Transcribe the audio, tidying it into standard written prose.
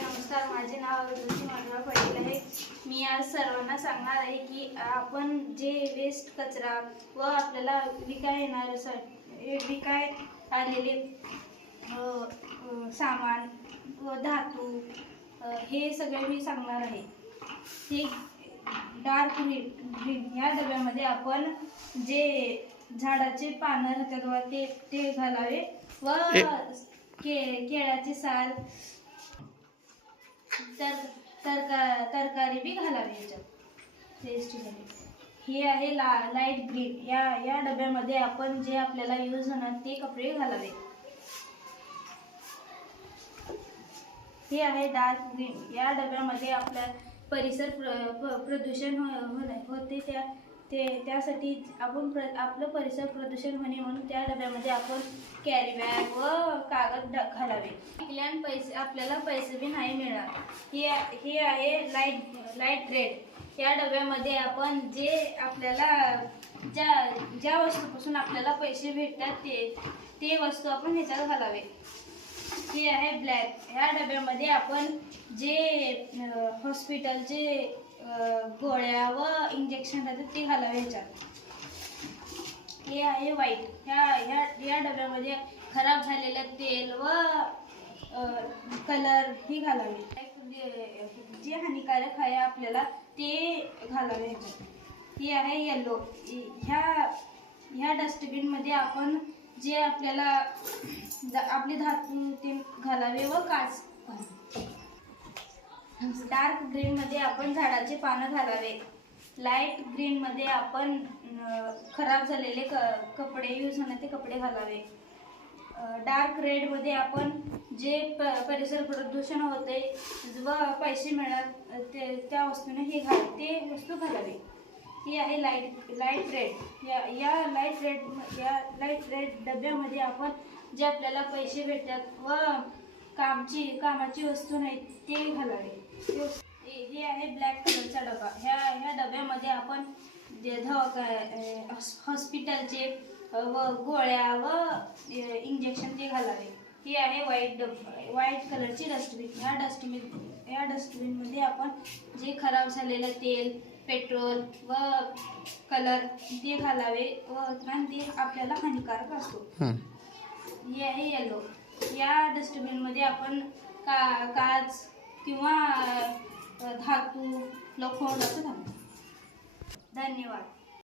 नमस्कार, माझे नाव अरुंधती माधवराव पाटील आहे. मी आज सर्वांना सांगणार आहे की आपण जे वेस्ट कचरा व आपल्याला विकाय आलेले सामान व धातू हे सगळे मी सांगणार आहे. ते डार्क ग्रीन या डब्यामध्ये आपण जे झाडाचे पानं राहतात व ते घालावे व केळाची साल तरकारी बी घालावी याच्यात टेस्टमध्ये. हे आहे लाईट ग्रीन. या डब्यामध्ये आपण जे आपल्याला यूज होणार ते कपडे घालावे. हे आहे डार्क ग्रीन. या डब्यामध्ये आपल्या परिसर प्रदूषण होते त्यासाठी आपण आपलं परिसर प्रदूषण होणे म्हणून त्या डब्यामध्ये आपण कॅरी बॅग व कागद घालावे. विकल्यान आपल्याला पैसे बी नाही मिळणार. हे आहे लाईट रेड. या डब्यामध्ये आपण जे आपल्याला ज्या वस्तूपासून आपल्याला पैसे भेटतात ते वस्तू आपण ह्याच्यात घालावे. हे आहे ब्लॅक. ह्या डब्यामध्ये आपण जे हॉस्पिटलचे गोळ्या व इंजेक्शन राहतात ते घालावे ह्याच्यात. हे आहे व्हाईट. या डब्यामध्ये खराब झालेलं तेल व कलर ही घालावे. जे हानिकारक आहे आपल्याला ते घालावे ह्याच्यात. हे आहे येलो. ह्या डस्टबिनमध्ये आपण जे आपल्याला आपले धातू ते घालावे व काच. डार्क ग्रीनमध्ये आपण झाडाचे पानं घालावे. लाईट ग्रीनमध्ये आपण खराब झालेले कपडे यूज होणे ते कपडे घालावे. डार्क रेडमध्ये आपण जे परिसर प्रदूषण होते व पैसे मिळतात त्या वस्तूने ते वस्तू घालावी. ही आहे लाईट रेड. या लाईट रेड डब्यामध्ये आपण जे आपल्याला पैसे भेटतात व कामाची वस्तू नाही ते घालावे. हे आहे ब्लॅक कलरचा डबा. ह्या डब्यामध्ये आपण हॉस्पिटलचे व गोळ्या व इंजेक्शन ते घालावे. ही आहे व्हाईट कलरची डस्टबिन. या डस्टबिनमध्ये आपण जे खराब झालेलं तेल, पेट्रोल व कलर ते घालावे व ते आपल्याला हानिकारक असतो. ही आहे येलो. या डस्टबिनमध्ये आपण काच किंवा धातू, लोखंड असं घालतो. धन्यवाद.